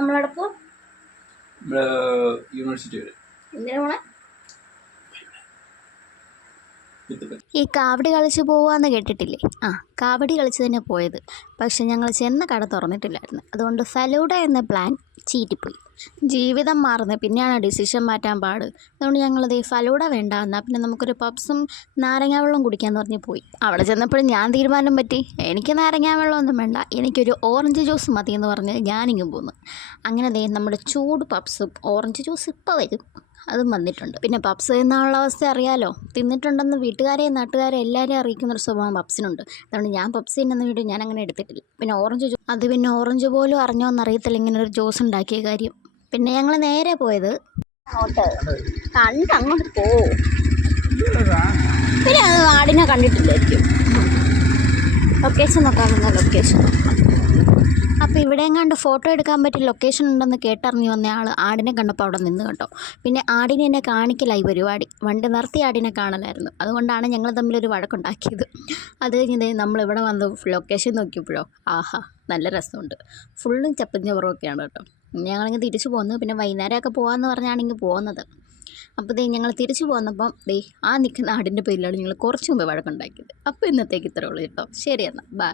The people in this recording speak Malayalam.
നമ്മളടപ്പോ യൂണിവേഴ്സിറ്റി വരെ. എന്തിനാ പോണേ? ഈ കാവടി കളിച്ച് പോവാന്ന് കേട്ടിട്ടില്ലേ? കാവടി കളിച്ച് തന്നെ പോയത്. പക്ഷെ ഞങ്ങൾ ചെന്ന കട തുറന്നിട്ടില്ലായിരുന്നു. അതുകൊണ്ട് ഫലൂഡ എന്ന പ്ലാൻ ചീറ്റിപ്പോയി. ജീവിതം മാറുന്നത് പിന്നെയാണ് ഡിസിഷൻ മാറ്റാൻ പാട്. അതുകൊണ്ട് ഞങ്ങളത് ഈ ഫലൂഡ വേണ്ട, എന്നാൽ പിന്നെ നമുക്കൊരു പപ്സും നാരങ്ങാ വെള്ളം കുടിക്കാമെന്ന് പറഞ്ഞ് പോയി. അവിടെ ചെന്നപ്പോഴും ഞാൻ തീരുമാനം പറ്റി, എനിക്ക് നാരങ്ങാ വെള്ളമൊന്നും വേണ്ട, എനിക്കൊരു ഓറഞ്ച് ജ്യൂസ് മതി എന്ന് പറഞ്ഞ് ഞാനിങ്ങും പോന്നു. അങ്ങനെ നമ്മുടെ ചൂട് പപ്സും ഓറഞ്ച് ജ്യൂസ് ഇപ്പോൾ വരും, അതും വന്നിട്ടുണ്ട്. പിന്നെ പപ്സ് എന്നുള്ള അവസ്ഥ അറിയാലോ, തിന്നിട്ടുണ്ടെന്ന് വീട്ടുകാരെയും നാട്ടുകാരെയും എല്ലാവരെയും അറിയിക്കുന്നൊരു സ്വഭാവം പപ്സിനുണ്ട്. അതുകൊണ്ട് ഞാൻ പപ്സ് തിന്നുന്ന വീഡിയോ ഞാൻ അങ്ങനെ എടുത്തിട്ടില്ല. പിന്നെ ഓറഞ്ച് പോലും അറിഞ്ഞോന്നറിയത്തില്ല ഇങ്ങനൊരു ജ്യൂസ് ഉണ്ടാക്കിയ കാര്യം. പിന്നെ ഞങ്ങൾ നേരെ പോയത് അങ്ങോട്ട് പോവും. പിന്നെ അത് ആടിനെ കണ്ടിട്ടില്ലായിരിക്കും. Location നോക്കാമെന്ന location. അപ്പോൾ ഇവിടെ എങ്ങാണ്ട് ഫോട്ടോ എടുക്കാൻ പറ്റിയ ലൊക്കേഷൻ ഉണ്ടെന്ന് കേട്ടറിഞ്ഞ് വന്ന ആൾ ആടിനെ കണ്ടപ്പോൾ അവിടെ നിന്ന് കേട്ടോ. പിന്നെ ആടിനെ എന്നെ കാണിക്കലായി പരിപാടി. വണ്ടി നിർത്തി ആടിനെ കാണലായിരുന്നു. അതുകൊണ്ടാണ് ഞങ്ങൾ തമ്മിലൊരു വഴക്കുണ്ടാക്കിയത്. അത് കഴിഞ്ഞ് നമ്മളിവിടെ വന്ന് ലൊക്കേഷൻ നോക്കിയപ്പോഴോ നല്ല രസമുണ്ട്. ഫുള്ളും ചപ്പും ചവറൊക്കെയാണ് കേട്ടോ. ഞങ്ങളിങ്ങനെ തിരിച്ചു പോന്നു. പിന്നെ വൈകുന്നേരമൊക്കെ പോകാമെന്ന് പറഞ്ഞാണെങ്കിൽ പോകുന്നത്. അപ്പോൾ ഞങ്ങൾ തിരിച്ചു പോന്നപ്പം നിൽക്കുന്ന ആടിൻ്റെ പേരിലാണ് ഞങ്ങൾ കുറച്ച് മുമ്പേ വഴക്കുണ്ടാക്കിയത്. അപ്പോൾ ഇന്നത്തേക്ക് ഇത്രേ ഉള്ളൂ കേട്ടോ. ശരി എന്നാൽ ബൈ.